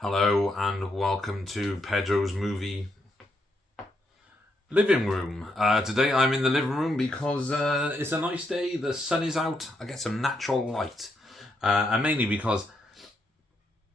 Hello and welcome to PEDRO'S movie living room. Today I'm in the living room because it's a nice day, the sun is out, I get some natural light. And mainly because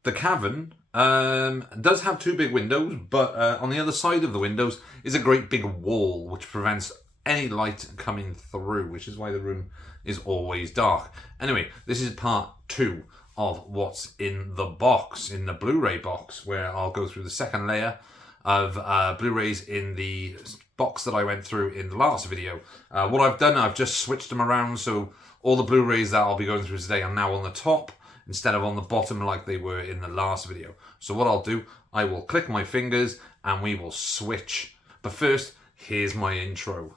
the cavern does have two big windows, but on the other side of the windows is a great big wall which prevents any light coming through, which is why the room is always dark. Anyway, this is part 2 of what's in the box, in the Blu-ray box, where I'll go through the second layer of Blu-rays in the box that I went through in the last video. What I've done, I've just switched them around, so all the Blu-rays that I'll be going through today are now on the top instead of on the bottom like they were in the last video. So what I'll do, I will click my fingers and we will switch. But first, here's my intro.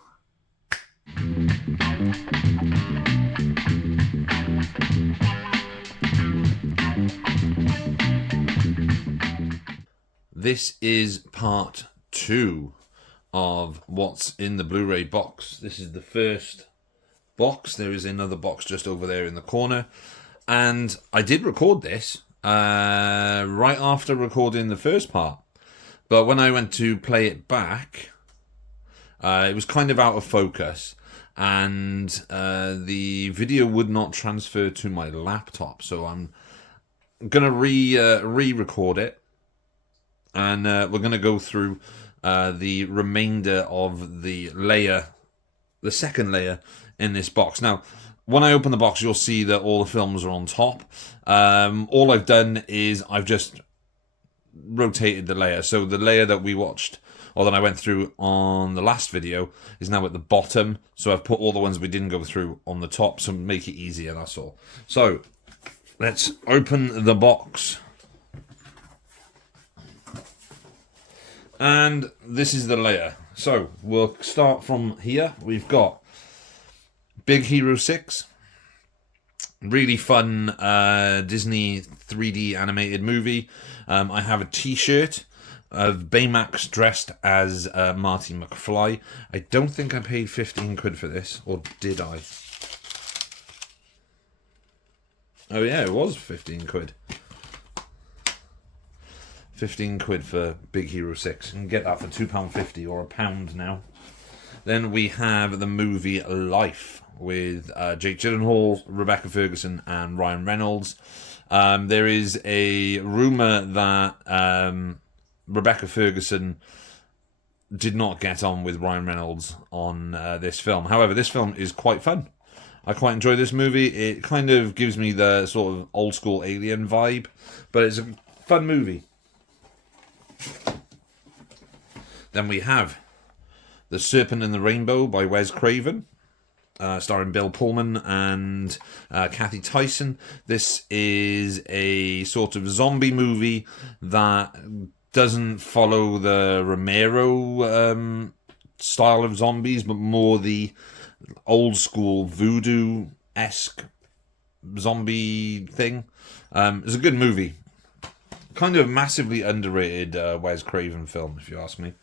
This is part 2 of what's in the Blu-ray box. This is the first box. There is another box just over there in the corner. And I did record this right after recording the first part. But when I went to play it back, it was kind of out of focus. And the video would not transfer to my laptop. So I'm going to re-record it. And we're going to go through the remainder of the layer, the second layer in this box. Now, when I open the box, you'll see that all the films are on top. All I've done is I've just rotated the layer. So the layer that we watched, or that I went through on the last video, is now at the bottom. So I've put all the ones we didn't go through on the top, so make it easier, that's all. So, let's open the box. And this is the layer. So we'll start from here. We've got Big Hero 6. Really fun Disney 3D animated movie. I have a t-shirt of Baymax dressed as Marty McFly. I don't think I paid 15 quid for this, or did I? Oh yeah, it was 15 quid. 15 quid for Big Hero 6. You can get that for £2.50 or £1 now. Then we have the movie Life with Jake Gyllenhaal, Rebecca Ferguson and Ryan Reynolds. There is a rumour that Rebecca Ferguson did not get on with Ryan Reynolds on this film. However, this film is quite fun. I quite enjoy this movie. It kind of gives me the sort of old school Alien vibe, but it's a fun movie. Then we have The Serpent and the Rainbow by Wes Craven, starring Bill Pullman and Kathy Tyson. This is a sort of zombie movie that doesn't follow the Romero style of zombies, but more the old school voodoo-esque zombie thing. It's a good movie. Kind of massively underrated Wes Craven film, if you ask me.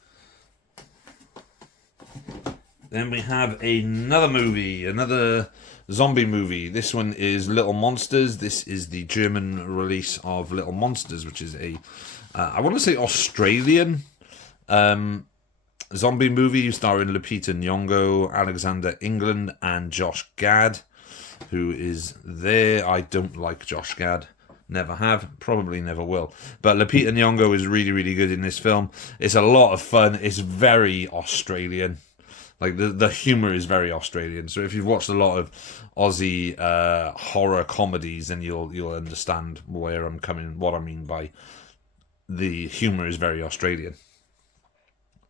Then we have another movie, another zombie movie. This one is Little Monsters. This is the German release of Little Monsters, which is a, I want to say Australian zombie movie starring Lupita Nyong'o, Alexander England, and Josh Gad, who is there. I don't like Josh Gad. Never have, probably never will. But Lupita Nyong'o is really, really good in this film. It's a lot of fun. It's very Australian. Like, the humour is very Australian. So if you've watched a lot of Aussie horror comedies, then you'll understand where I'm coming, what I mean by the humour is very Australian.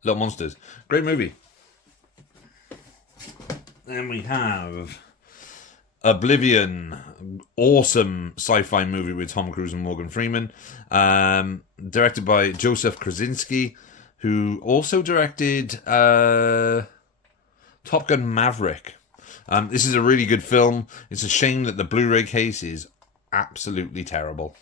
Little Monsters. Great movie. Then we have Oblivion, awesome sci-fi movie with Tom Cruise and Morgan Freeman, directed by Joseph Krasinski, who also directed Top Gun Maverick. This is a really good film. It's a shame that the Blu-ray case is absolutely terrible.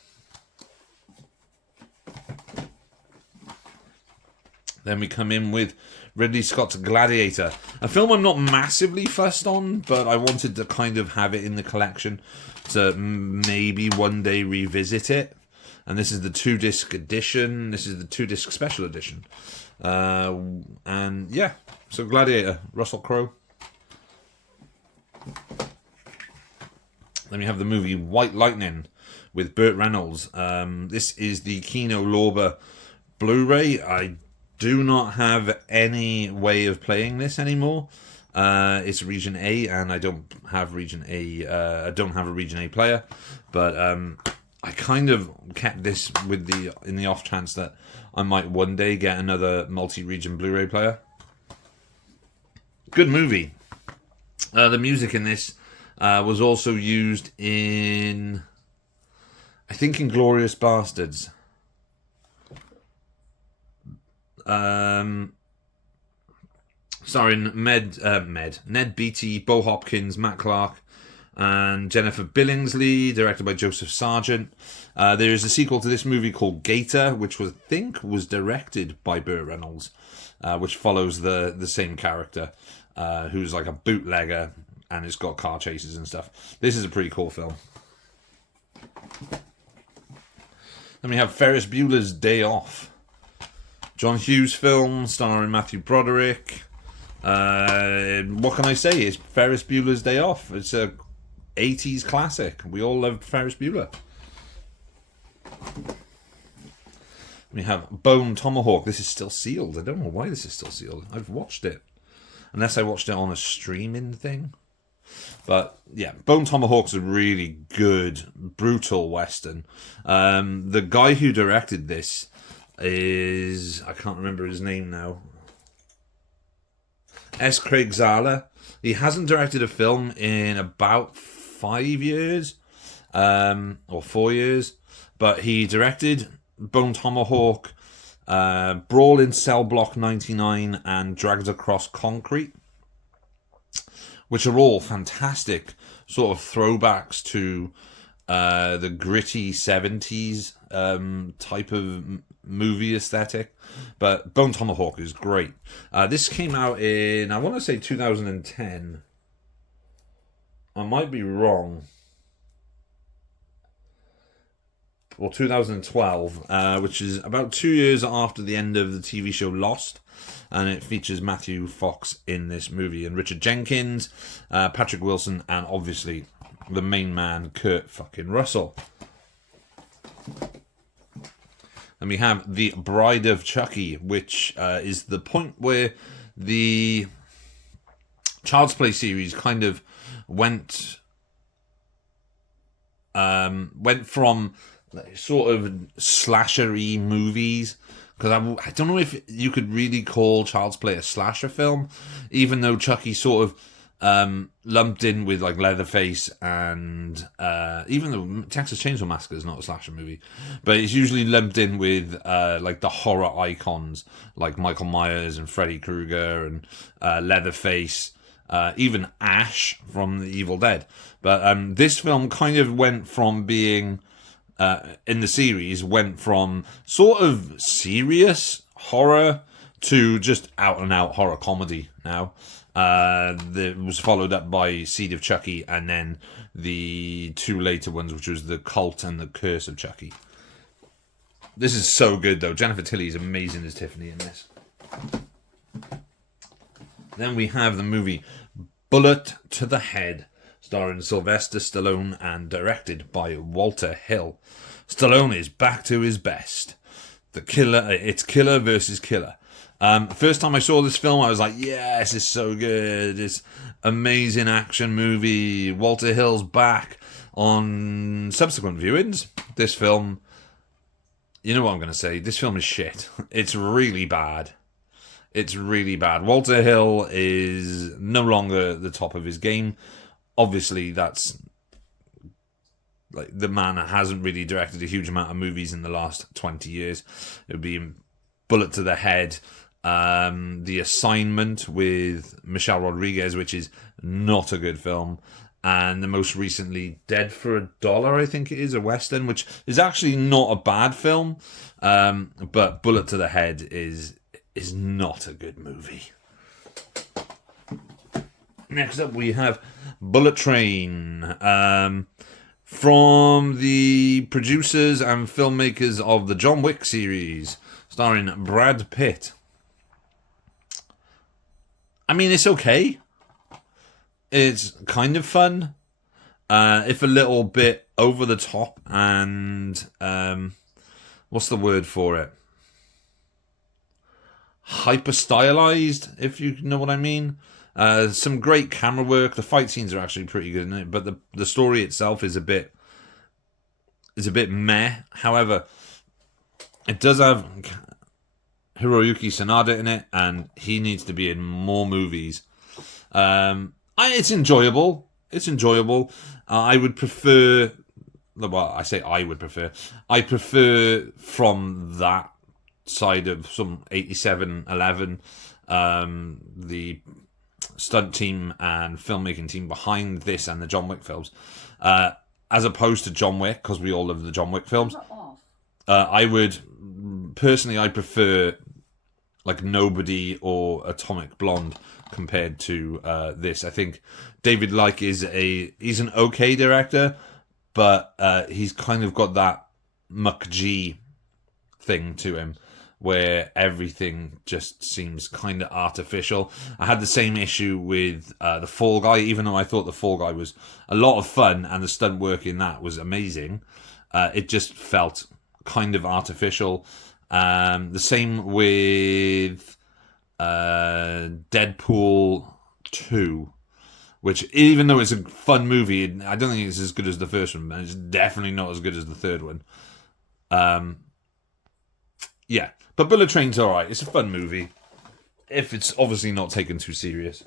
Then we come in with Ridley Scott's Gladiator, a film I'm not massively fussed on, but I wanted to kind of have it in the collection to maybe one day revisit it. And this is the 2-disc edition. This is the 2-disc special edition. And yeah, so Gladiator, Russell Crowe. Then we have the movie White Lightning with Burt Reynolds. This is the Kino Lorber Blu-ray. I do not have any way of playing this anymore. It's Region A, and I don't have Region A. I don't have a Region A player, but I kind of kept this with in the off chance that I might one day get another multi-region Blu-ray player. Good movie. The music in this was also used in, I think, Inglourious Bastards. Starring Ned Beatty, Bo Hopkins, Matt Clark, and Jennifer Billingsley, directed by Joseph Sargent. There is a sequel to this movie called Gator, which I think was directed by Burt Reynolds, which follows the same character, who's like a bootlegger, and it's got car chases and stuff. This is a pretty cool film. Then we have Ferris Bueller's Day Off. John Hughes film starring Matthew Broderick. What can I say? It's Ferris Bueller's Day Off. It's a 80s classic. We all loved Ferris Bueller. We have Bone Tomahawk. This is still sealed. I don't know why this is still sealed. I've watched it. Unless I watched it on a streaming thing. But yeah, Bone Tomahawk's a really good, brutal western. The guy who directed this is, I can't remember his name now. S. Craig Zahler. He hasn't directed a film in about 5 years, or 4 years, but he directed Bone Tomahawk, Brawl in Cell Block 99, and Dragged Across Concrete, which are all fantastic sort of throwbacks to the gritty 70s type of movie aesthetic. But Bone Tomahawk is great. This came out in, I want to say 2010. I might be wrong. Or 2012, which is about 2 years after the end of the TV show Lost. And it features Matthew Fox in this movie, and Richard Jenkins, Patrick Wilson, and obviously the main man, Kurt fucking Russell. And we have The Bride of Chucky, which is the point where the Child's Play series kind of went from sort of slashery movies, because I don't know if you could really call Child's Play a slasher film, even though Chucky sort of lumped in with like Leatherface, and even though Texas Chainsaw Massacre is not a slasher movie, but it's usually lumped in with like the horror icons like Michael Myers and Freddy Krueger and Leatherface, even Ash from The Evil Dead. But this film kind of went from being in the series, went from sort of serious horror to just out and out horror comedy now. That was followed up by Seed of Chucky, and then the two later ones, which was The Cult and The Curse of Chucky. This is so good though. Jennifer Tilly is amazing as Tiffany in this. Then we have the movie Bullet to the Head, starring Sylvester Stallone and directed by Walter Hill. Stallone is back to his best. It's killer versus killer. First time I saw this film, I was like, yes, it's so good. It's amazing action movie. Walter Hill's back. On subsequent viewings, this film, you know what I'm going to say, this film is shit. It's really bad. It's really bad. Walter Hill is no longer the top of his game. Obviously, that's like the man hasn't really directed a huge amount of movies in the last 20 years. It would be Bullet to the Head, The Assignment with Michelle Rodriguez, which is not a good film, and the most recently Dead for a Dollar, I think it is, a Western, which is actually not a bad film, but Bullet to the Head is not a good movie. Next up we have Bullet Train, From the producers and filmmakers of the John Wick series, starring Brad Pitt. I mean, it's okay. It's kind of fun. If a little bit over the top and... what's the word for it? Hyper stylized, if you know what I mean. Some great camera work. The fight scenes are actually pretty good in it, but the story itself is a bit meh. However, it does have Hiroyuki Sanada in it, and he needs to be in more movies. It's enjoyable. It's enjoyable. I would prefer. Well, I say I would prefer. I prefer from that side of some 8711, the stunt team and filmmaking team behind this and the John Wick films, as opposed to John Wick, because we all love the John Wick films. I prefer like Nobody or Atomic Blonde compared to this. I think David Leitch he's an okay director, but he's kind of got that McG thing to him, where everything just seems kind of artificial. I had the same issue with The Fall Guy, even though I thought The Fall Guy was a lot of fun and the stunt work in that was amazing. It just felt kind of artificial. The same with Deadpool 2, which, even though it's a fun movie, I don't think it's as good as the first one, and it's definitely not as good as the third one. Yeah. But Bullet Train's alright. It's a fun movie, if it's obviously not taken too serious.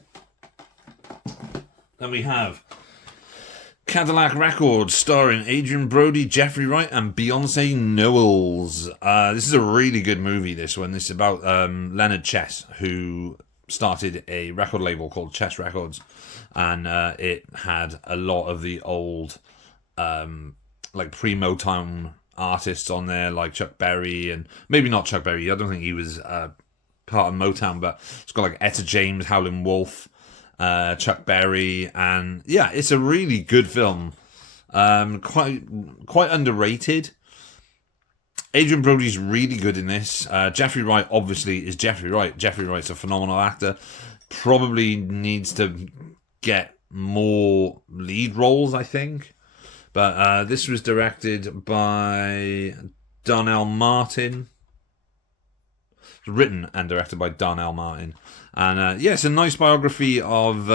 Then we have Cadillac Records, starring Adrian Brody, Jeffrey Wright, and Beyonce Knowles. This is a really good movie, this one. This is about Leonard Chess, who started a record label called Chess Records, and it had a lot of the old like pre-Motown artists on there, like Chuck Berry, and maybe not Chuck Berry, I don't think he was part of Motown, but it's got like Etta James, Howlin' Wolf, Chuck Berry, and yeah, it's a really good film. Quite underrated. Adrian Brody's really good in this. Jeffrey Wright obviously is Jeffrey Wright. Jeffrey Wright's a phenomenal actor. Probably needs to get more lead roles, I think. But this was directed by Darnell Martin. It's written and directed by Darnell Martin. And yeah, it's a nice biography of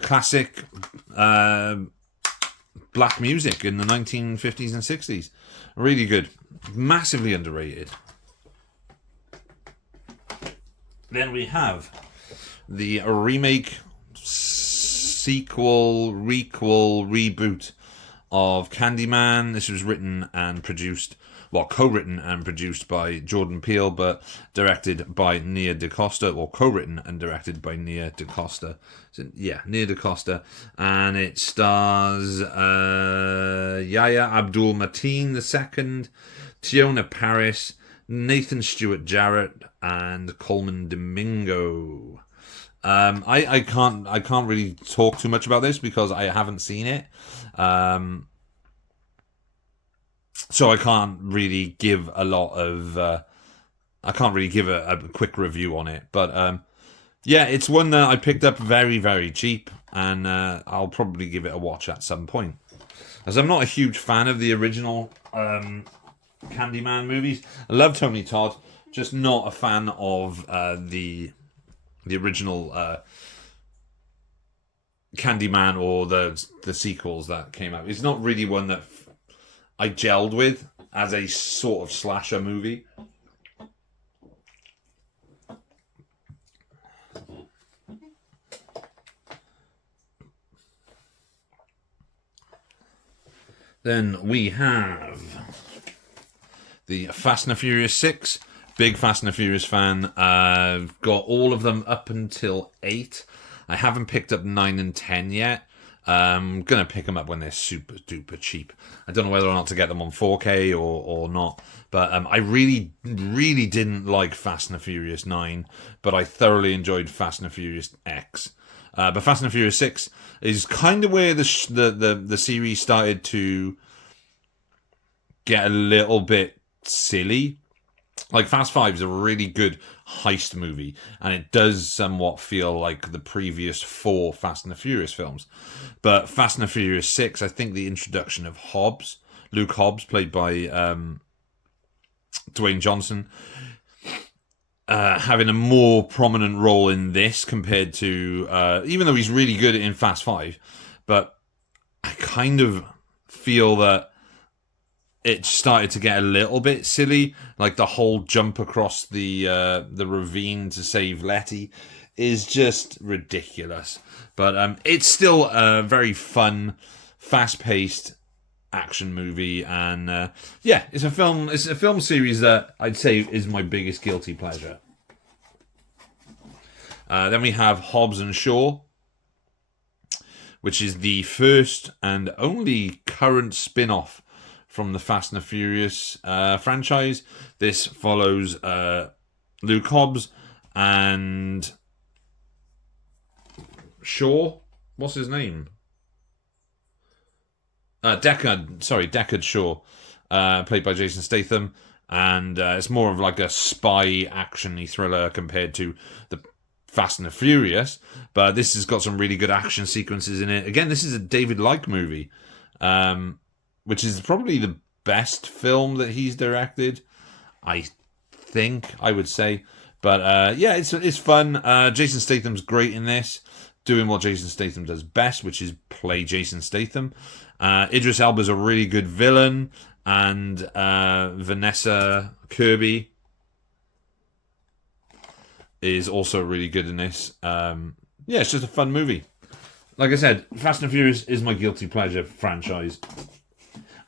classic black music in the 1950s and 60s. Really good. Massively underrated. Then we have the remake, sequel, requel, reboot of Candyman. This was written and produced, well, co-written and produced by Jordan Peele, but directed by Nia DaCosta, or co-written and directed by Nia DaCosta. So, yeah, Nia DaCosta. And it stars Yahya Abdul-Mateen II, Tiona Paris, Nathan Stewart Jarrett, and Coleman Domingo. I can't really talk too much about this because I haven't seen it. So I can't really give a lot of I can't really give a quick review on it. But yeah, it's one that I picked up very, very cheap, and I'll probably give it a watch at some point. As I'm not a huge fan of the original Candyman movies. I love Tony Todd, just not a fan of the original Candyman or the sequels that came out. It's not really one that I gelled with as a sort of slasher movie. Then we have the Fast and the Furious 6. Big Fast and the Furious fan. I've got all of them up until 8. I haven't picked up 9 and 10 yet. I'm going to pick them up when they're super duper cheap. I don't know whether or not to get them on 4K or not. But I really, really didn't like Fast and the Furious 9. But I thoroughly enjoyed Fast and the Furious X. But Fast and Furious 6 is kind of where the series started to get a little bit silly. Like, Fast 5 is a really good heist movie, and it does somewhat feel like the previous 4 Fast and the Furious films. But Fast and the Furious 6, I think the introduction of Luke Hobbs, played by Dwayne Johnson, having a more prominent role in this compared to, even though he's really good in Fast 5, but I kind of feel that it started to get a little bit silly. Like, the whole jump across the ravine to save Letty is just ridiculous. But it's still a very fun, fast-paced action movie, and yeah, it's a film series that I'd say is my biggest guilty pleasure. Then we have Hobbs and Shaw, which is the first and only current spin-off from the Fast and the Furious franchise. This follows Luke Hobbs and Shaw. What's his name? Deckard Shaw, played by Jason Statham, and it's more of like a spy action-y thriller compared to the Fast and the Furious, but this has got some really good action sequences in it. Again, this is a David Leitch movie, which is probably the best film that he's directed, I would say. But yeah, it's fun. Jason Statham's great in this, doing what Jason Statham does best, which is play Jason Statham. Idris Elba's a really good villain, and Vanessa Kirby is also really good in this. Yeah, it's just a fun movie. Like I said, Fast and Furious is my guilty pleasure franchise.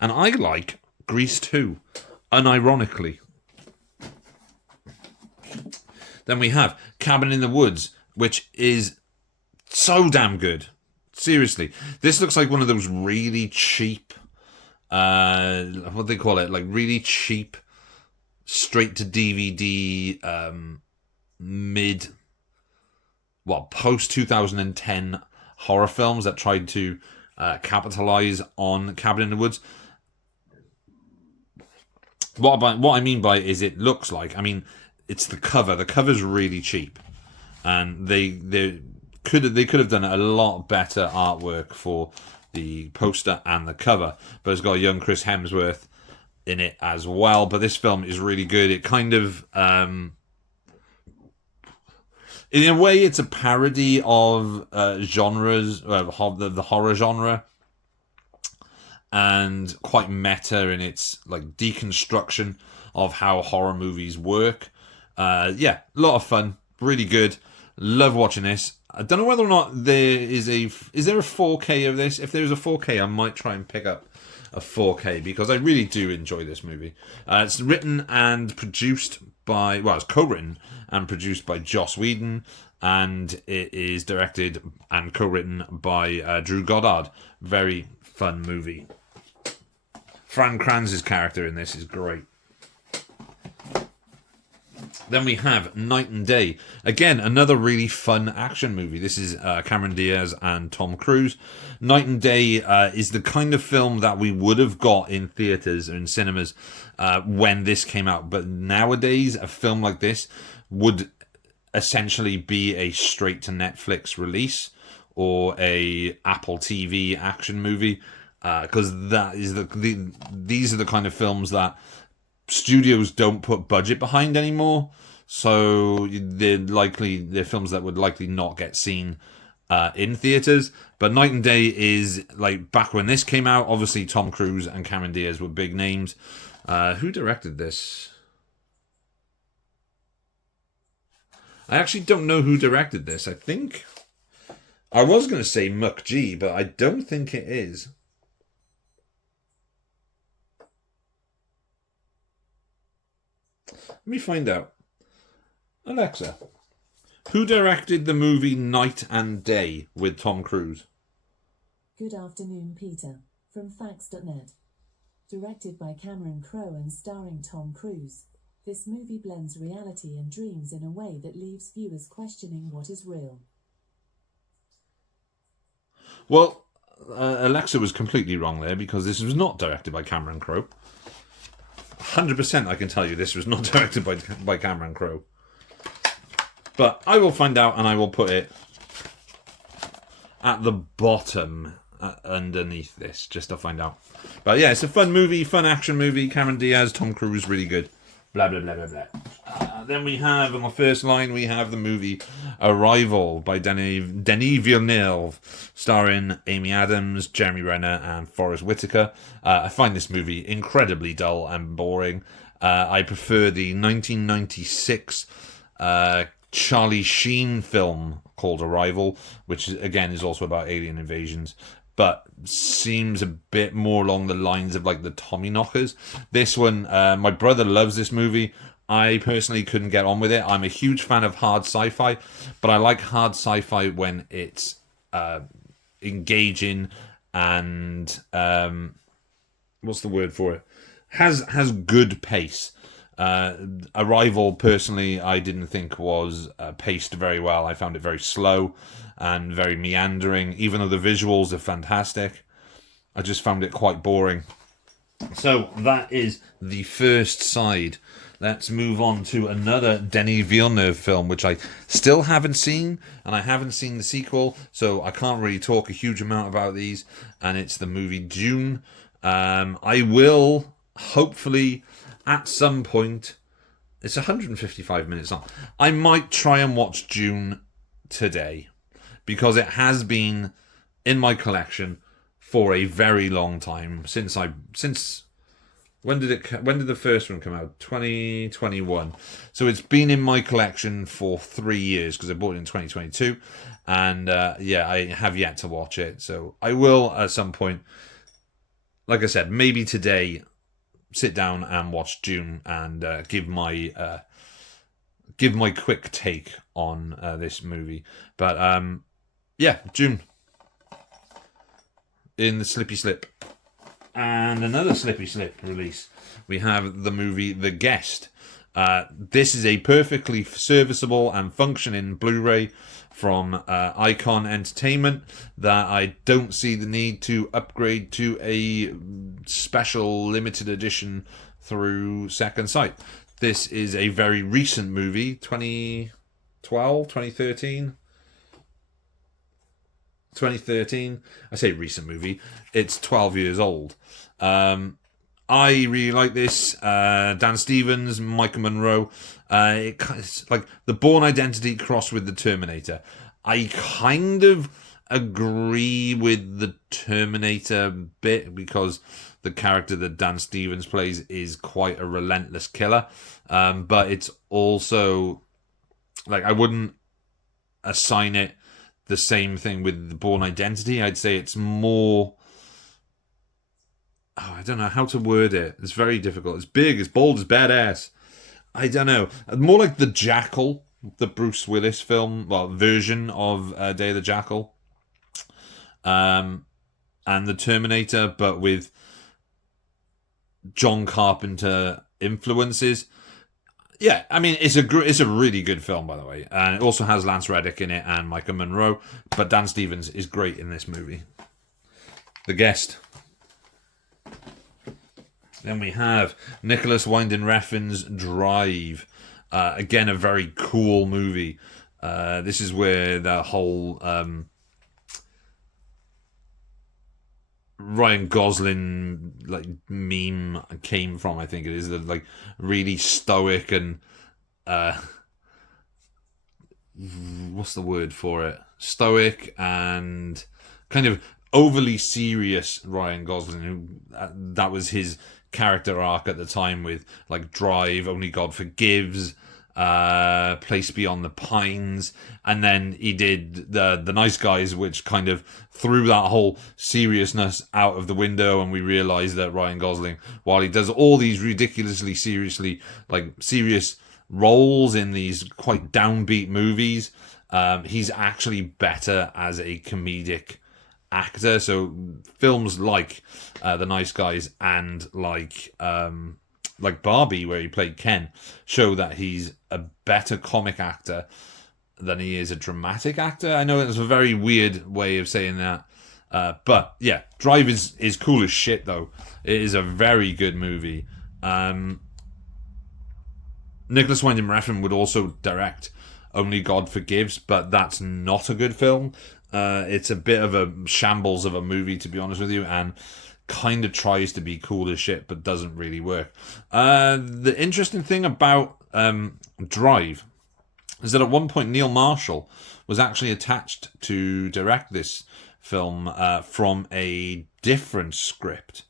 And I like Grease 2, unironically. Then we have Cabin in the Woods, which is so damn good. Seriously. This looks like one of those really cheap, what do they call it? Like really cheap, straight to DVD, post 2010 horror films that tried to capitalize on Cabin in the Woods. What I mean by it is it looks like, it's the cover. The cover's really cheap, and they could have done a lot better artwork for the poster and the cover. But it's got a young Chris Hemsworth in it as well. But this film is really good. It kind of, in a way, it's a parody of genres, the horror genre, and quite meta in its like deconstruction of how horror movies work. Yeah, a lot of fun, really good. Love watching this. I don't know whether or not is there a 4K of this. If there's a 4K, I might try and pick up a 4K because I really do enjoy this movie. It's written and produced by, it's co-written and produced by Joss Whedon, and it is directed and co-written by Drew Goddard. Very fun movie. Fran Kranz's character in this is great. Then we have Night and Day. Again, another really fun action movie. This is Cameron Diaz and Tom Cruise. Night and Day is the kind of film that we would have got in theaters or in cinemas when this came out. But nowadays, a film like this would essentially be a straight-to-Netflix release or a Apple TV action movie. Because that is these are the kind of films that studios don't put budget behind anymore, so they're films that would likely not get seen in theaters. But Night and Day is like back when this came out. Obviously, Tom Cruise and Cameron Diaz were big names. Who directed this? I actually don't know who directed this. I think I was going to say Muck G, but I don't think it is. Let me find out. Alexa, who directed the movie Night and Day with Tom Cruise? Good afternoon, Peter, from Facts.net. Directed by Cameron Crowe and starring Tom Cruise, this movie blends reality and dreams in a way that leaves viewers questioning what is real. Well, Alexa was completely wrong there, because this was not directed by Cameron Crowe. 100% I can tell you this was not directed by Cameron Crowe. But I will find out, and I will put it at the bottom underneath this, just to find out. But yeah, it's a fun movie, fun action movie. Cameron Diaz, Tom Cruise, really good. Blah, blah, blah, blah, blah. Then we have, on the first line, we have the movie Arrival by Denis Villeneuve, starring Amy Adams, Jeremy Renner, and Forest Whitaker. I find this movie incredibly dull and boring. I prefer the 1996 Charlie Sheen film called Arrival, which again is also about alien invasions, but seems a bit more along the lines of like the Tommyknockers. This one, my brother loves this movie. I personally couldn't get on with it. I'm a huge fan of hard sci-fi, but I like hard sci-fi when it's engaging and what's the word for it? Has good pace. Arrival, personally, I didn't think was paced very well. I found it very slow and very meandering. Even though the visuals are fantastic, I just found it quite boring. So that is the first side. Let's move on to another Denis Villeneuve film, which I still haven't seen, and I haven't seen the sequel, so I can't really talk a huge amount about these, and it's the movie Dune. I will, hopefully, at some point, it's 155 minutes long, I might try and watch Dune today, because it has been in my collection for a very long time, since when did the first one come out? 2021. So it's been in my collection for 3 years, because I bought it in 2022, and I have yet to watch it. So I will at some point, like I said, maybe today, sit down and watch Dune and give my quick take on this movie. But Dune in the Slippy Slip. And another Slippy Slip release, we have the movie The Guest. This is a perfectly serviceable and functioning Blu-ray from Icon Entertainment that I don't see the need to upgrade to a special limited edition through Second Sight. This is a very recent movie, 2012, 2013. 2013. I say recent movie. It's 12 years old. I really like this. Dan Stevens, Michael Monroe. It's like the Bourne Identity crossed with the Terminator. I kind of agree with the Terminator bit, because the character that Dan Stevens plays is quite a relentless killer. But it's also like, I wouldn't assign it the same thing with the Bourne Identity. I'd say it's more, I don't know how to word it. It's very difficult. It's big, it's bold, it's badass. I don't know. More like the Jackal, the Bruce Willis version of Day of the Jackal. And the Terminator, but with John Carpenter influences. Yeah, I mean, it's a really good film, by the way. And it also has Lance Reddick in it and Michael Monroe. But Dan Stevens is great in this movie. The Guest. Then we have Nicholas Winding Refn's Drive. Again, a very cool movie. This is where the whole Ryan Gosling meme came from. I think it is the really stoic and what's the word for it? Stoic and kind of overly serious Ryan Gosling. Who that was his character arc at the time with Drive, Only God Forgives, Place Beyond the Pines, and then he did the Nice Guys, which kind of threw that whole seriousness out of the window, and we realized that Ryan Gosling, while he does all these ridiculously serious roles in these quite downbeat movies, he's actually better as a comedic actor. So films like The Nice Guys and like Barbie, where he played Ken, show that he's a better comic actor than he is a dramatic actor. I know it's a very weird way of saying that, But yeah, Drive is cool as shit though. It is a very good movie. Nicholas Winding Refn would also direct Only God Forgives, but that's not a good film. It's a bit of a shambles of a movie, to be honest with you, and kind of tries to be cool as shit, but doesn't really work. The interesting thing about Drive is that at one point Neil Marshall was actually attached to direct this film from a different script.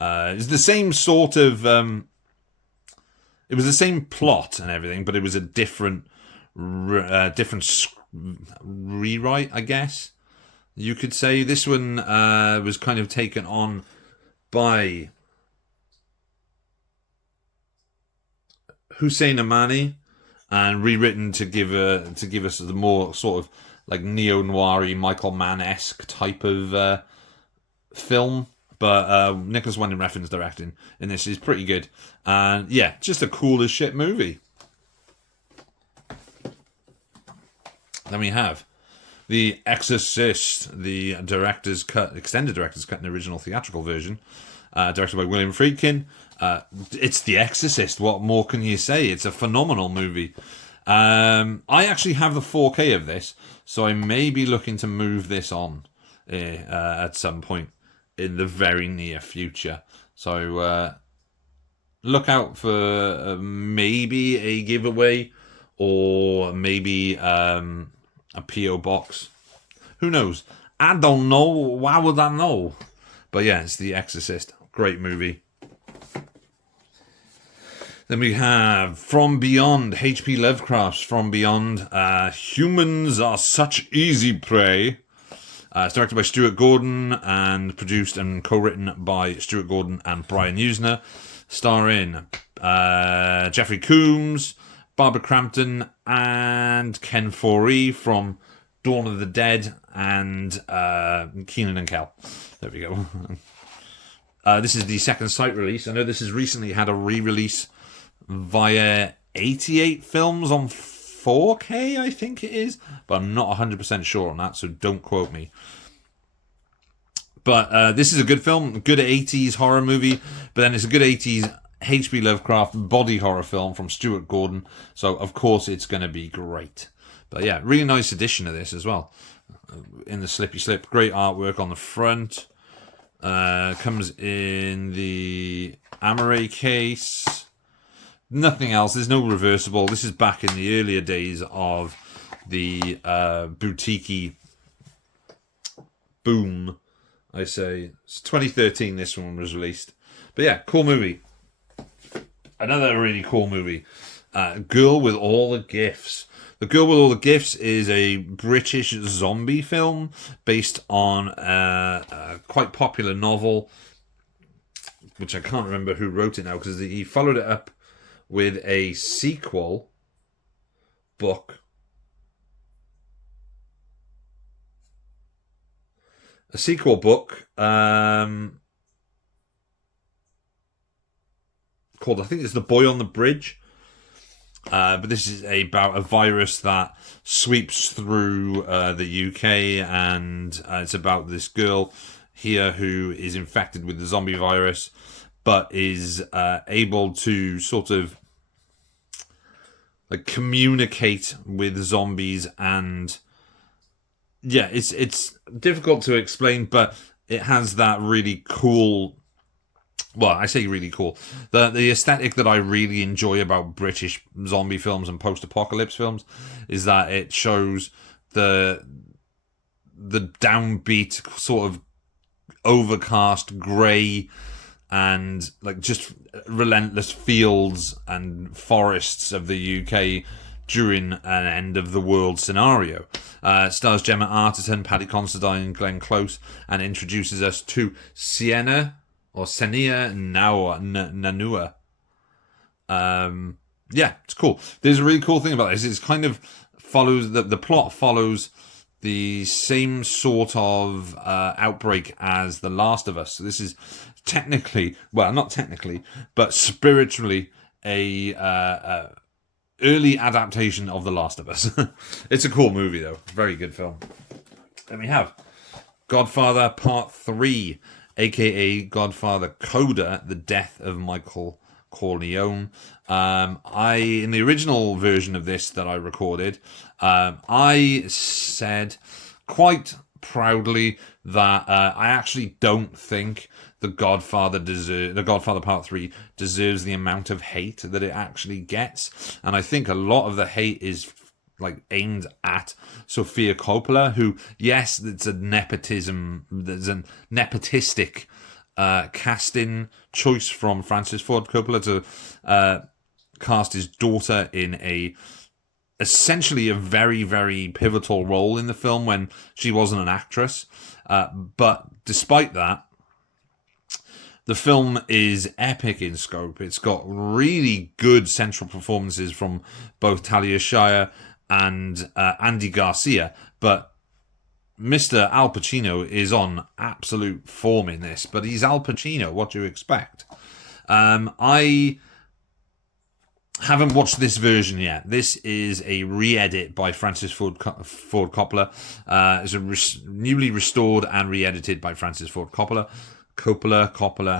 It's the same sort of... it was the same plot and everything, but it was a different rewrite, I guess you could say. This one was kind of taken on by Hussein Amani and rewritten to give us the more sort of like neo-noir Michael Mann-esque type of film. But Nicholas Winding Refn's directing in this is pretty good. And yeah, just a cool as shit movie. Then we have The Exorcist, the director's cut, extended director's cut, and original theatrical version, directed by William Friedkin. It's The Exorcist. What more can you say? It's a phenomenal movie. I actually have the 4K of this, so I may be looking to move this on at some point in the very near future. So look out for maybe a giveaway or maybe a PO box. Who knows? I don't know. Why would I know? But yeah, it's The Exorcist. Great movie. Then we have From Beyond, H.P. Lovecraft's From Beyond. Humans are such easy prey. It's directed by Stuart Gordon and produced and co-written by Stuart Gordon and Brian Usner. Starring Jeffrey Combs, Barbara Crampton, and Ken Foree from Dawn of the Dead, and Keenan and Kel. There we go. This is the second site release. I know this has recently had a re-release via 88 Films on 4K, I think it is, but I'm not 100% sure on that, so don't quote me. But this is a good film, good 80s horror movie, but then it's a good 80s H.P. Lovecraft body horror film from Stuart Gordon, so of course it's going to be great. But yeah, really nice edition of this as well. In the slippy slip, great artwork on the front. Comes in the Amaray case. Nothing else. There's no reversible. This is back in the earlier days of the boutique boom, I say. It's 2013 this one was released. But yeah, cool movie. Another really cool movie. Girl with All the Gifts. The Girl with All the Gifts is a British zombie film based on a quite popular novel, which I can't remember who wrote it now, because he followed it up with a sequel book. A sequel book called, I think it's The Boy on the Bridge. But this is about a virus that sweeps through the UK, and it's about this girl here who is infected with the zombie virus, but is able to sort of like communicate with zombies. And yeah, it's difficult to explain, but it has that really cool. Well, I say really cool. The aesthetic that I really enjoy about British zombie films and post-apocalypse films is that it shows the downbeat, sort of overcast, grey, and like just relentless fields and forests of the UK during an end of the world scenario. It stars Gemma Arterton, Paddy Considine, Glenn Close, and introduces us to Sienna or Senia Nanua. Yeah, it's cool. There's a really cool thing about this. It's kind of follows the plot follows the same sort of outbreak as The Last of Us. So this is technically, well, not technically, but spiritually a early adaptation of The Last of Us. It's a cool movie though. Very good film. Then we have Godfather Part 3, aka Godfather Coda, The Death of Michael Corleone. In the original version of this that I recorded, I said quite proudly that I actually don't think The Godfather Part 3 deserves the amount of hate that it actually gets. And I think a lot of the hate is like aimed at Sofia Coppola, who, yes, there's a nepotistic casting choice from Francis Ford Coppola to cast his daughter in essentially a very, very pivotal role in the film when she wasn't an actress. But despite that, the film is epic in scope. It's got really good central performances from both Talia Shire and Andy Garcia, but Mr. Al Pacino is on absolute form in this. But he's Al Pacino. What do you expect? I haven't watched this version yet. This is a re-edit by Francis Ford Coppola. It's a newly restored and re-edited by Francis Ford Coppola,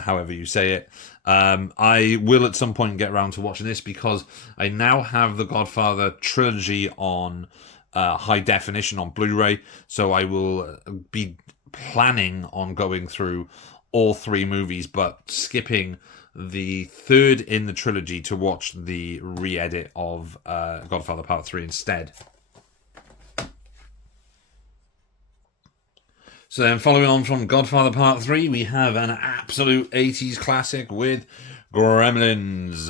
however you say it. I will at some point get around to watching this because I now have the Godfather trilogy on high definition on Blu-ray, so I will be planning on going through all three movies, but skipping the third in the trilogy to watch the re-edit of Godfather Part 3 instead. So then, following on from Godfather Part 3, we have an absolute 80s classic with Gremlins,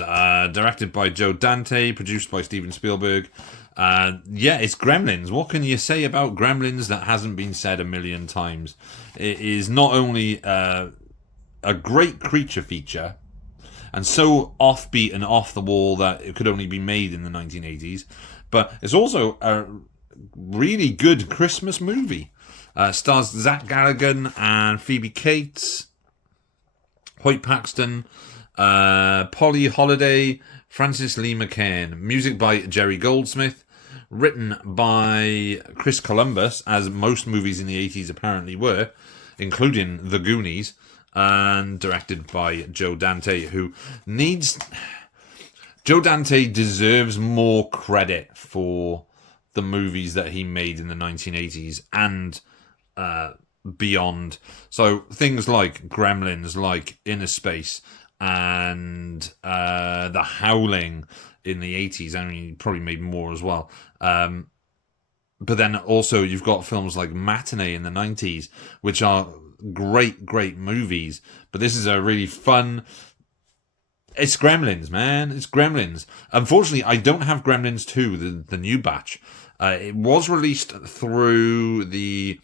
directed by Joe Dante, produced by Steven Spielberg. It's Gremlins. What can you say about Gremlins that hasn't been said a million times? It is not only a great creature feature, and so offbeat and off the wall that it could only be made in the 1980s, but it's also a really good Christmas movie. Stars Zach Galligan and Phoebe Cates, Hoyt Paxton, Polly Holiday, Francis Lee McCain. Music by Jerry Goldsmith. Written by Chris Columbus, as most movies in the 80s apparently were, including The Goonies. And directed by Joe Dante, who needs... Joe Dante deserves more credit for the movies that he made in the 1980s and beyond. So things like Gremlins, like Inner Space, and The Howling in the 80s. I mean, he probably made more as well. But then also you've got films like Matinee in the 90s, which are great movies. But this is a really fun... It's Gremlins, man. It's Gremlins. Unfortunately, I don't have Gremlins 2, the new batch. It was released through the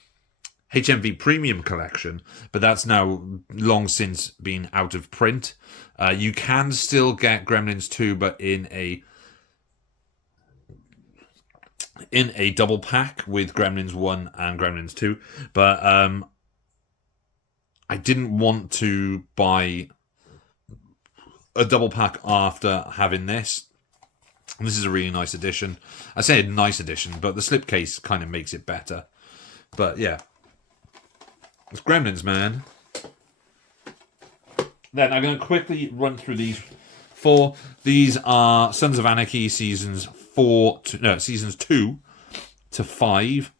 HMV Premium Collection, but that's now long since been out of print. You can still get Gremlins 2, but in a double pack with Gremlins 1 and Gremlins 2. But I didn't want to buy a double pack after having this. This is a really nice edition. I say a nice edition, but the slipcase kind of makes it better. But yeah, it's Gremlins, man. Then I'm going to quickly run through these four. These are Sons of Anarchy seasons 2 to 5.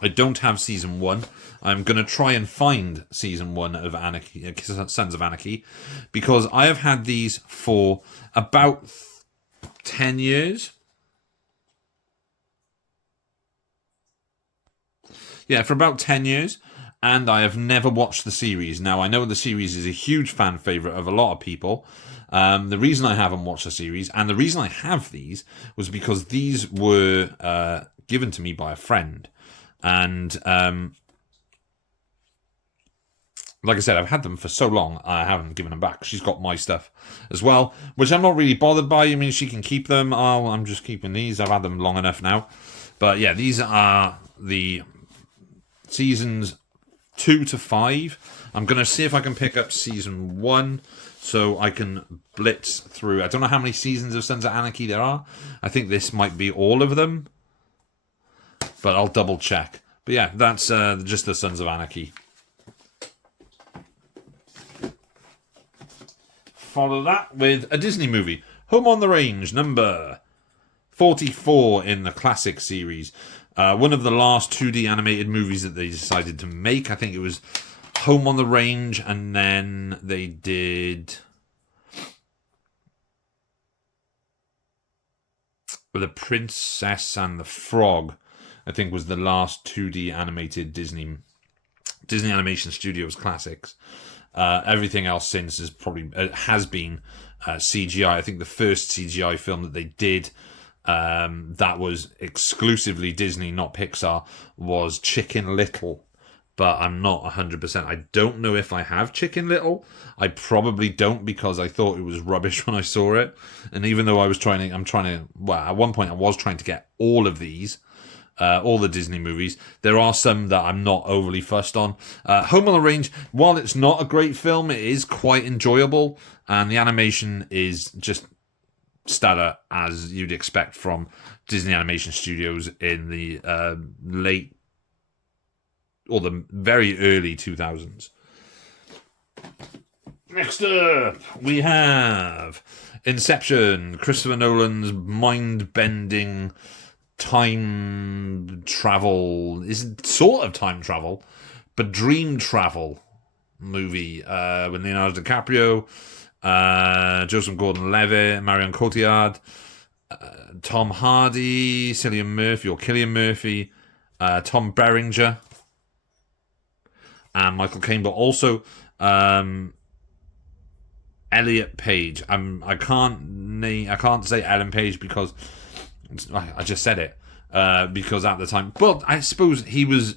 I don't have season 1. I'm going to try and find season 1 of Anarchy, Sons of Anarchy, because I have had these for about 10 years. Yeah, for about 10 years, and I have never watched the series. Now, I know the series is a huge fan favourite of a lot of people. The reason I haven't watched the series, and the reason I have these, was because these were given to me by a friend. And like I said, I've had them for so long, I haven't given them back. She's got my stuff as well, which I'm not really bothered by. I mean, she can keep them. Oh, I'm just keeping these. I've had them long enough now. But yeah, these are the seasons 2 to 5. I'm going to see if I can pick up season 1 so I can blitz through. I don't know how many seasons of Sons of Anarchy there are. I think this might be all of them, but I'll double check. But yeah, that's just the Sons of Anarchy. Follow that with a Disney movie, Home on the Range, number 44 in the classic series. One of the last 2D animated movies that they decided to make. I think it was Home on the Range, and then they did The Princess and the Frog. I think was the last 2D animated Disney Animation Studios classics. Everything else since has been CGI. I think the first CGI film that they did that was exclusively Disney, not Pixar, was Chicken Little. But I'm not 100%. I don't know if I have Chicken Little. I probably don't, because I thought it was rubbish when I saw it. And even though at one point I was trying to get all of these, all the Disney movies. There are some that I'm not overly fussed on. Home on the Range, while it's not a great film, it is quite enjoyable, and the animation is just stellar, as you'd expect from Disney Animation Studios in the late or the very early 2000s. Next up, we have Inception, Christopher Nolan's mind-bending time travel, is sort of time travel, but dream travel movie with Leonardo DiCaprio, Joseph Gordon-Levitt, Marion Cotillard, Tom Hardy, Cillian Murphy, Tom Berenger, and Michael Caine, but also Elliot Page. I can't say Ellen Page because I just said it because at the time. But I suppose he was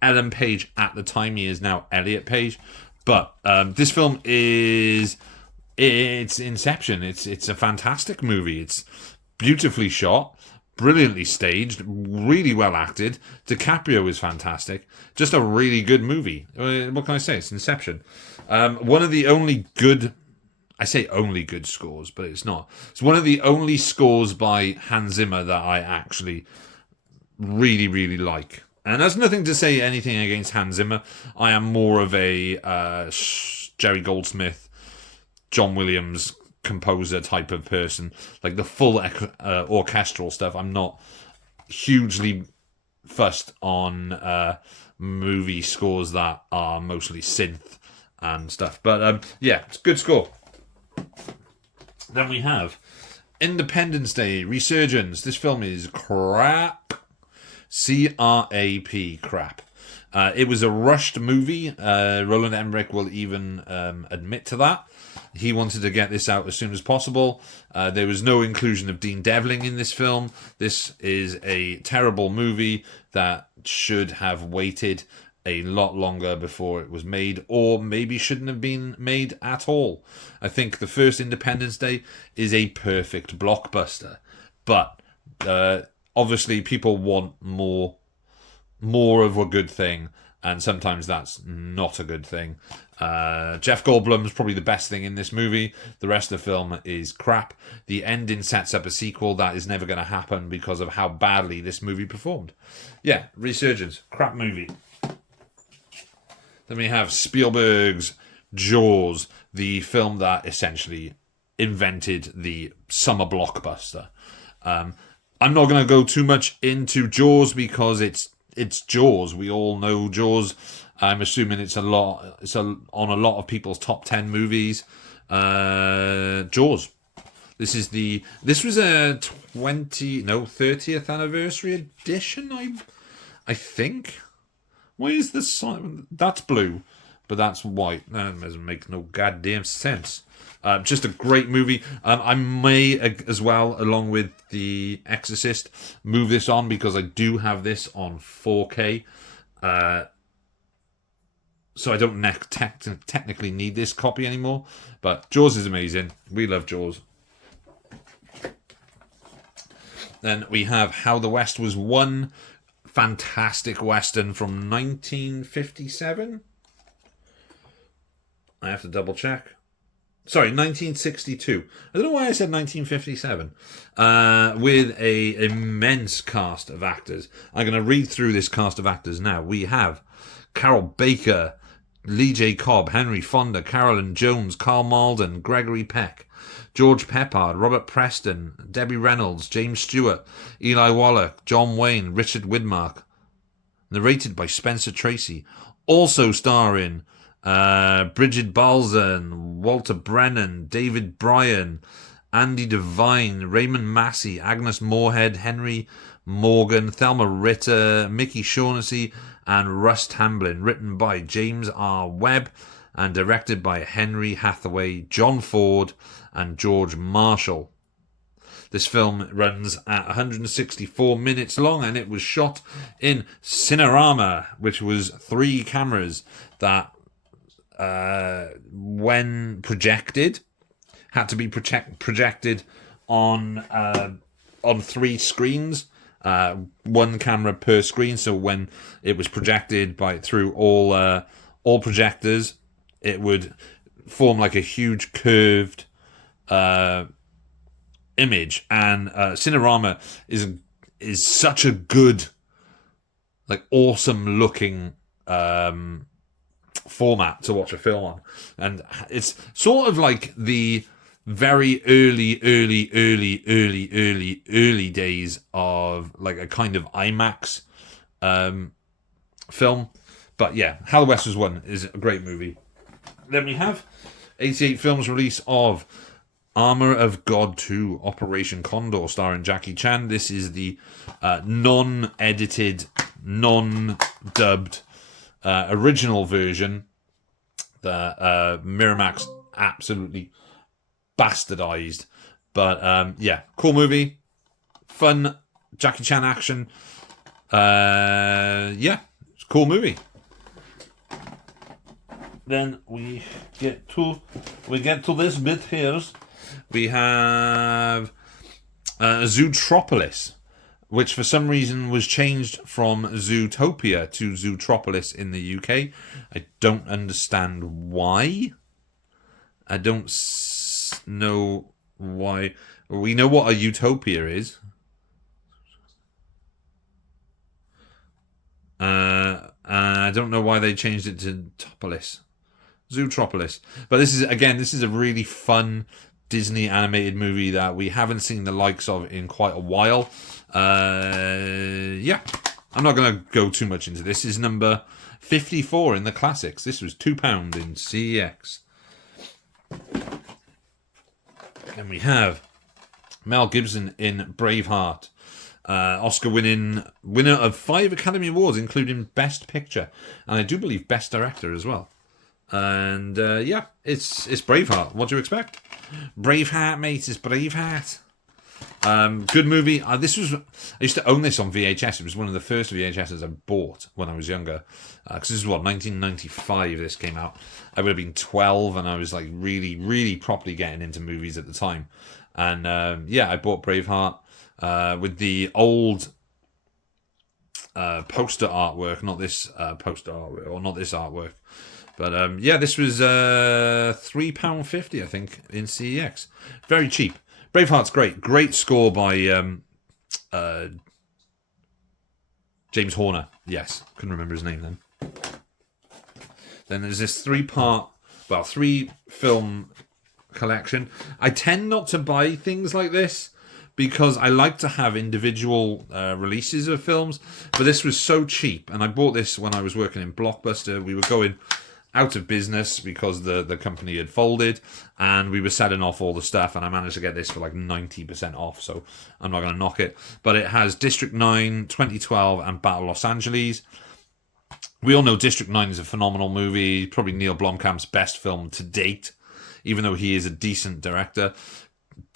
Ellen Page at the time. He is now Elliot Page. But this film it's Inception. It's a fantastic movie. It's beautifully shot, brilliantly staged, really well acted. DiCaprio is fantastic. Just a really good movie. What can I say? It's Inception. One of the only good, I say only good scores, but it's not. It's one of the only scores by Hans Zimmer that I actually really, really like. And that's nothing to say anything against Hans Zimmer. I am more of a Jerry Goldsmith, John Williams composer type of person. Like the full orchestral stuff, I'm not hugely fussed on movie scores that are mostly synth and stuff. But yeah, it's a good score. Then we have Independence Day Resurgence. This film is crap. C-R-A-P, crap. It was a rushed movie. Roland Emmerich will even admit to that. He wanted to get this out as soon as possible. There was no inclusion of Dean Devlin in this film. This is a terrible movie that should have waited a lot longer before it was made, or maybe shouldn't have been made at all. I think the first Independence Day is a perfect blockbuster, but obviously people want more of a good thing, and sometimes that's not a good thing. Jeff Goldblum's probably the best thing in this movie. The rest of the film is crap. The ending sets up a sequel that is never going to happen because of how badly this movie performed. Yeah, Resurgence, crap movie. Then we have Spielberg's Jaws, the film that essentially invented the summer blockbuster. I'm not going to go too much into Jaws because it's Jaws. We all know Jaws. I'm assuming it's on a lot of people's top 10 movies. Jaws. This was a 30th anniversary edition, I think. Why is the sign? That's blue, but that's white. That doesn't make no goddamn sense. Just a great movie. I may as well, along with The Exorcist, move this on because I do have this on 4K. So I don't technically need this copy anymore. But Jaws is amazing. We love Jaws. Then we have How the West Was Won. Fantastic Western from 1957. I have to double check. Sorry, 1962. I don't know why I said 1957. With a immense cast of actors. I'm going to read through this cast of actors now. We have Carol Baker, Lee J. Cobb, Henry Fonda, Carolyn Jones, Carl Malden, Gregory Peck, George Peppard, Robert Preston, Debbie Reynolds, James Stewart, Eli Wallach, John Wayne, Richard Widmark. Narrated by Spencer Tracy. Also starring Bridget Balzan, Walter Brennan, David Bryan, Andy Devine, Raymond Massey, Agnes Moorehead, Henry Morgan, Thelma Ritter, Mickey Shaughnessy, and Russ Tamblyn. Written by James R. Webb and directed by Henry Hathaway, John Ford, and George Marshall. This film runs at 164 minutes long, and it was shot in Cinerama, which was 3 cameras that, when projected, had to be projected on 3 screens, 1 camera per screen. So when it was projected through all projectors, it would form like a huge curved image. And Cinerama is such a good, like, awesome looking format to watch a film on, and it's sort of like the very early days of like a kind of IMAX film. But yeah, Hal Wester's one is a great movie. Then we have 88 films release of Armor of God 2 Operation Condor, starring Jackie Chan. This is the non-edited, non-dubbed original version that Miramax absolutely bastardized. But yeah, cool movie. Fun Jackie Chan action. Yeah, it's a cool movie. Then we get to this bit here. We have Zootropolis, which for some reason was changed from Zootopia to Zootropolis in the UK. I don't understand why. I don't know why. We know what a utopia is. I don't know why they changed it to Zootropolis. But this is a really fun Disney animated movie that we haven't seen the likes of in quite a while. Yeah, I'm not going to go too much into this. This is number 54 in the classics. This was £2 in CEX. And we have Mel Gibson in Braveheart. Oscar winner of 5 Academy Awards, including Best Picture, and I do believe Best Director as well. And yeah, it's Braveheart. What do you expect? Braveheart, mate. It's Braveheart. Good movie. I used to own this on VHS. It was one of the first VHSs I bought when I was younger. Because this is 1995 this came out. I would have been 12, and I was like really, really properly getting into movies at the time. And yeah, I bought Braveheart with the old poster artwork, not this poster artwork, or not this artwork. But yeah, this was £3.50, I think, in CEX. Very cheap. Braveheart's great. Great score by James Horner. Yes, couldn't remember his name then. Then there's this 3-film collection. I tend not to buy things like this because I like to have individual releases of films. But this was so cheap, and I bought this when I was working in Blockbuster. We were going out of business because the company had folded, and we were selling off all the stuff, and I managed to get this for like 90% off, so I'm not going to knock it. But it has District 9, 2012, and Battle Los Angeles. We all know District 9 is a phenomenal movie, probably Neil Blomkamp's best film to date, even though he is a decent director.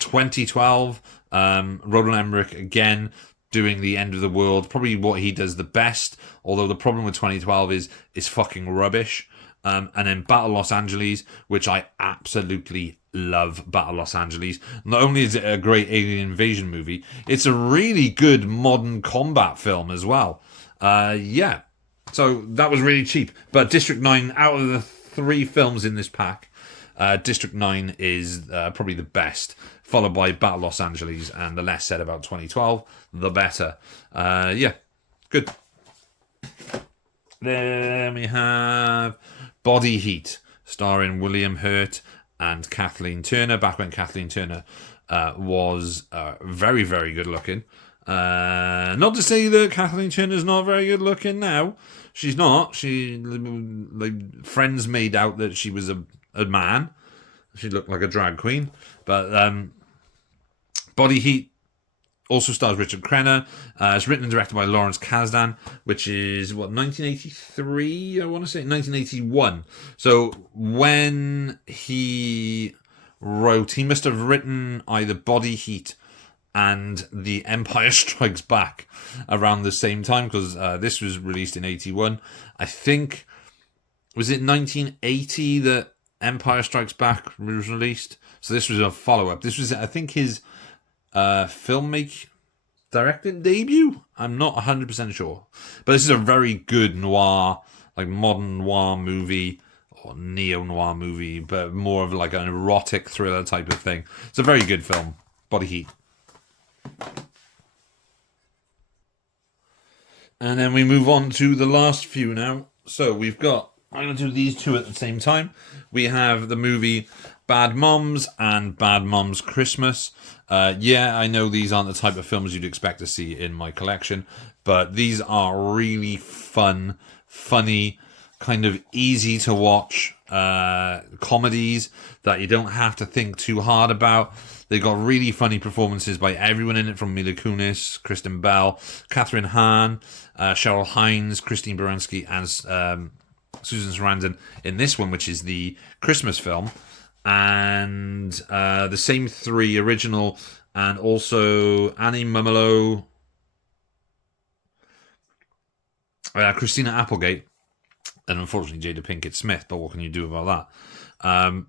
2012, Roland Emmerich again doing The End of the World, probably what he does the best, although the problem with 2012 is fucking rubbish. And then Battle Los Angeles, which I absolutely love. Battle Los Angeles. Not only is it a great alien invasion movie, it's a really good modern combat film as well. Yeah, so that was really cheap. But District 9, out of the 3 films in this pack, District 9 is probably the best, followed by Battle Los Angeles, and the less said about 2012, the better. Yeah, good. Then we have Body Heat, starring William Hurt and Kathleen Turner, back when Kathleen Turner was very, very good looking. Not to say that Kathleen Turner's not very good looking now. She's not. Friends made out that she was a man. She looked like a drag queen. But Body Heat also stars Richard Crenna. It's written and directed by Lawrence Kasdan, which is, 1983? I want to say 1981. So when he wrote, he must have written either Body Heat and The Empire Strikes Back around the same time, because this was released in 81. I think, was it 1980 that Empire Strikes Back was released? So this was a follow-up. This was, I think, his directing debut. I'm not 100% sure, but this is a very good noir, like modern noir movie or neo-noir movie, but more of like an erotic thriller type of thing. It's a very good film, Body Heat. And then we move on to the last few now. So we've got, I'm going to do these two at the same time. We have the movie Bad Moms and Bad Moms Christmas. I know these aren't the type of films you'd expect to see in my collection, but these are really fun, funny, kind of easy to watch comedies that you don't have to think too hard about. They got really funny performances by everyone in it, from Mila Kunis, Kristen Bell, Catherine Hahn, Cheryl Hines, Christine Baranski, and Susan Sarandon in this one, which is the Christmas film. And the same three original, and also Annie Mumolo, Christina Applegate, and unfortunately Jada Pinkett Smith, but what can you do about that?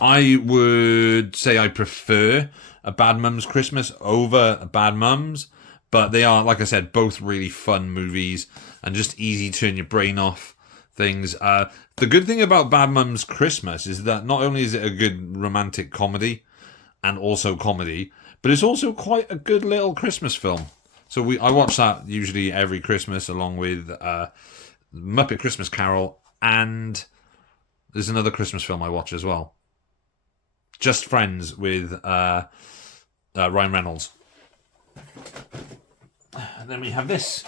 I would say I prefer a Bad Mums Christmas over a Bad Mums, but they are, like I said, both really fun movies and just easy turn your brain off things. The good thing about Bad Mums Christmas is that not only is it a good romantic comedy and also comedy, but it's also quite a good little Christmas film. So I watch that usually every Christmas, along with Muppet Christmas Carol, and there's another Christmas film I watch as well, Just Friends, with Ryan Reynolds. And then we have this,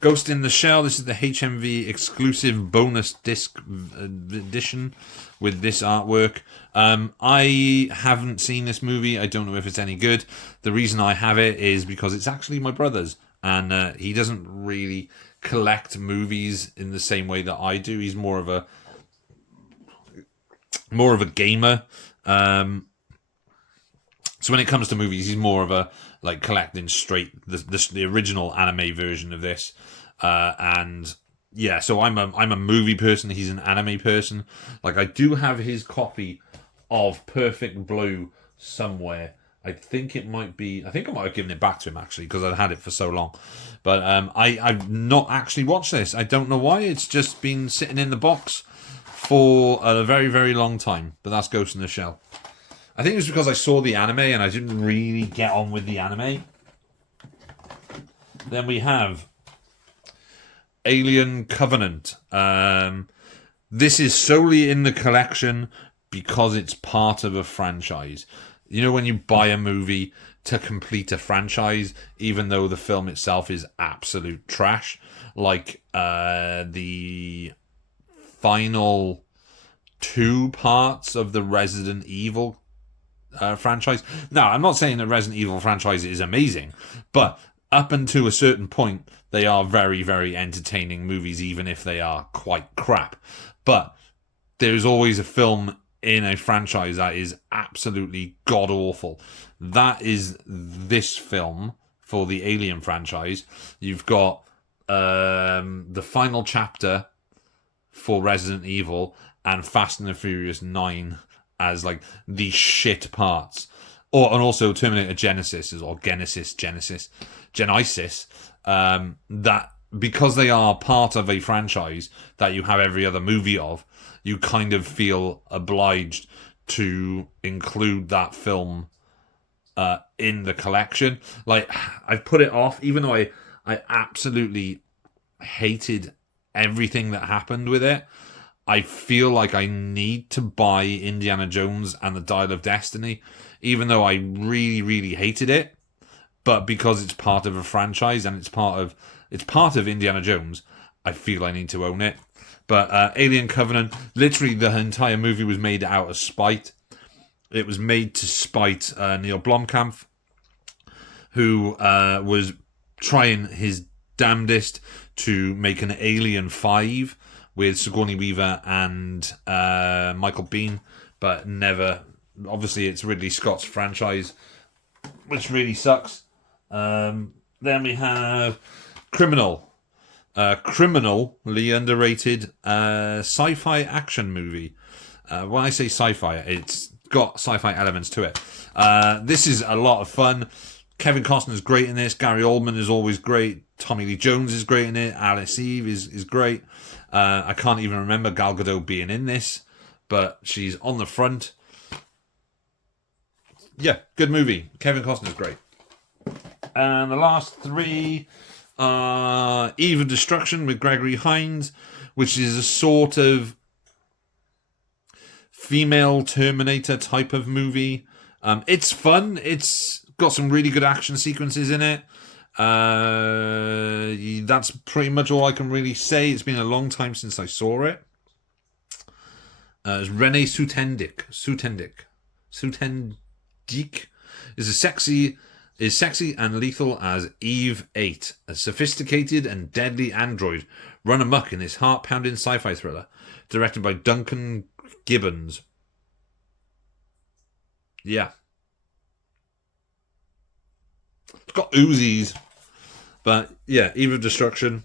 Ghost in the Shell. This is the HMV exclusive bonus disc edition with this artwork. I haven't seen this movie. I don't know if it's any good. The reason I have it is because it's actually my brother's, and he doesn't really collect movies in the same way that I do. He's more of a gamer. So when it comes to movies, he's more of a collecting straight the original anime version of this, and yeah. So I'm a movie person. He's an anime person. I do have his copy of Perfect Blue somewhere. I think I might have given it back to him actually, because I'd had it for so long. But I've not actually watched this. I don't know why. It's just been sitting in the box for a very, very long time. But that's Ghost in the Shell. I think it was because I saw the anime and I didn't really get on with the anime. Then we have Alien Covenant. This is solely in the collection because it's part of a franchise. You know when you buy a movie to complete a franchise, even though the film itself is absolute trash, like the final 2 parts of the Resident Evil franchise. Now, I'm not saying the Resident Evil franchise is amazing, but up until a certain point, they are very, very entertaining movies, even if they are quite crap. But there's always a film in a franchise that is absolutely god-awful. That is this film for the Alien franchise. You've got the final chapter for Resident Evil and Fast and the Furious 9 as the shit parts. And also Terminator Genesis, that because they are part of a franchise that you have every other movie of, you kind of feel obliged to include that film in the collection. Like, I've put it off, even though I absolutely hated everything that happened with it. I feel like I need to buy Indiana Jones and the Dial of Destiny, even though I really, really hated it. But because it's part of a franchise and it's part of Indiana Jones, I feel I need to own it. But Alien Covenant, literally the entire movie was made out of spite. It was made to spite Neil Blomkamp, who was trying his damnedest to make an Alien 5 with Sigourney Weaver and Michael Biehn, but never. Obviously, it's Ridley Scott's franchise, which really sucks. Then we have Criminal. Criminally underrated sci-fi action movie. When I say sci-fi, it's got sci-fi elements to it. This is a lot of fun. Kevin Costner's great in this. Gary Oldman is always great. Tommy Lee Jones is great in it. Alice Eve is great. I can't even remember Gal Gadot being in this, but she's on the front. Yeah, good movie. Kevin Costner's great. And the last three are Eve of Destruction with Gregory Hines, which is a sort of female Terminator type of movie. It's fun. It's got some really good action sequences in it. That's pretty much all I can really say. It's been a long time since I saw it. It's Renee Sutendik is sexy and lethal as Eve 8, a sophisticated and deadly android run amok in this heart-pounding sci-fi thriller, directed by Duncan Gibbons. Yeah. It's got Uzis. But yeah, Eve of Destruction.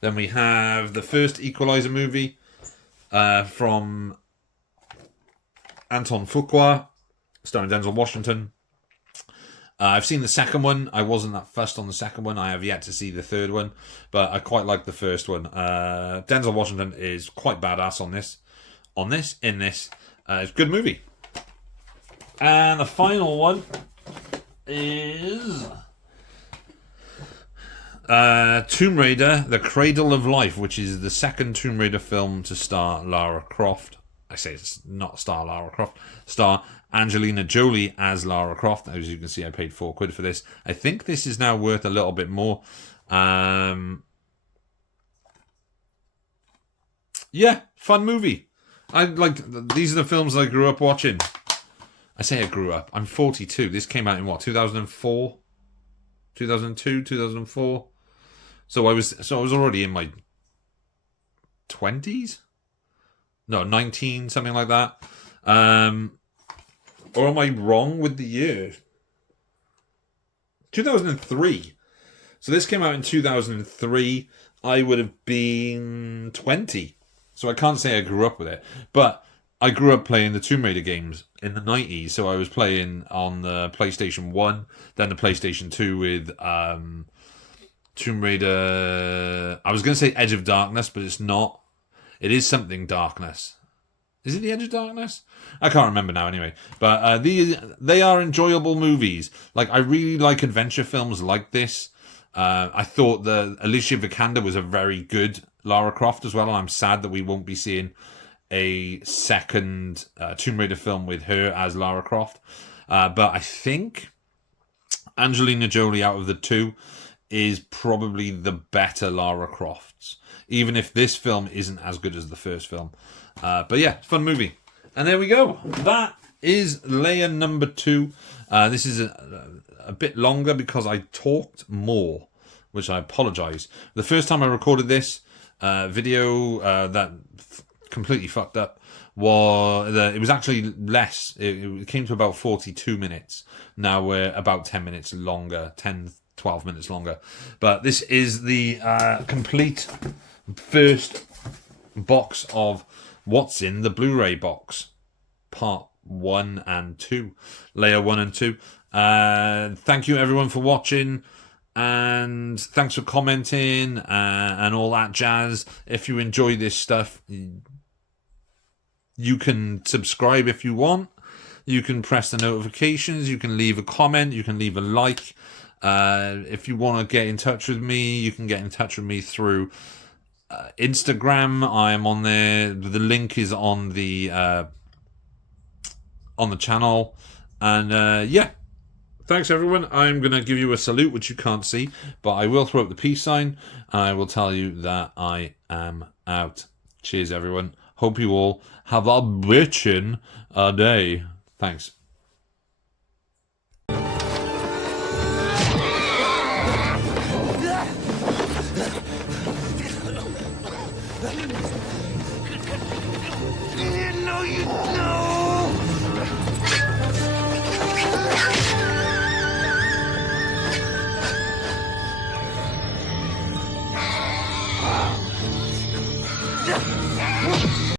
Then we have the first Equalizer movie from Anton Fuqua, starring Denzel Washington. I've seen the second one. I wasn't that fussed on the second one. I have yet to see the third one, but I quite like the first one. Denzel Washington is quite badass in this. It's a good movie. And the final one is Tomb Raider, The Cradle of Life, which is the second Tomb Raider film to star Lara Croft. I say it's not star Lara Croft, star Angelina Jolie as Lara Croft. As you can see, I paid £4 for this. I think this is now worth a little bit more. Yeah, fun movie. These are the films I grew up watching. I say I grew up. I'm 42. This came out in what, 2004? 2002, 2004? So I was already in my 20s? No, 19, something like that. Or am I wrong with the year? 2003. So this came out in 2003. I would have been 20. So I can't say I grew up with it. But I grew up playing the Tomb Raider games in the 90s. So I was playing on the PlayStation 1, then the PlayStation 2 with Tomb Raider. I was going to say Edge of Darkness, but it's not. It is something Darkness. Is it the Edge of Darkness? I can't remember now anyway. But they are enjoyable movies. Like, I really like adventure films like this. I thought the Alicia Vikander was a very good Lara Croft as well. And I'm sad that we won't be seeing a second Tomb Raider film with her as Lara Croft. But I think Angelina Jolie out of the two is probably the better Lara Crofts. Even if this film isn't as good as the first film. But yeah, fun movie. And there we go. That is layer number 2. This is a bit longer because I talked more, which I apologise. The first time I recorded this video that completely fucked up it was actually less. It came to about 42 minutes. Now we're about 10 minutes longer, 12 minutes longer. But this is the complete first box of what's in the Blu-ray box, part 1 and 2, layer 1 and 2. Thank you everyone for watching. And thanks for commenting and all that jazz. If you enjoy this stuff, you can subscribe if you want. You can press the notifications. You can leave a comment. You can leave a like. If you want to get in touch with me, you can get in touch with me through Instagram. I am on there. The link is on the channel. And yeah, thanks everyone. I'm going to give you a salute, which you can't see, but I will throw up the peace sign, and I will tell you that I am out. Cheers everyone. Hope you all have a bitchin' day. Thanks. No, you don't.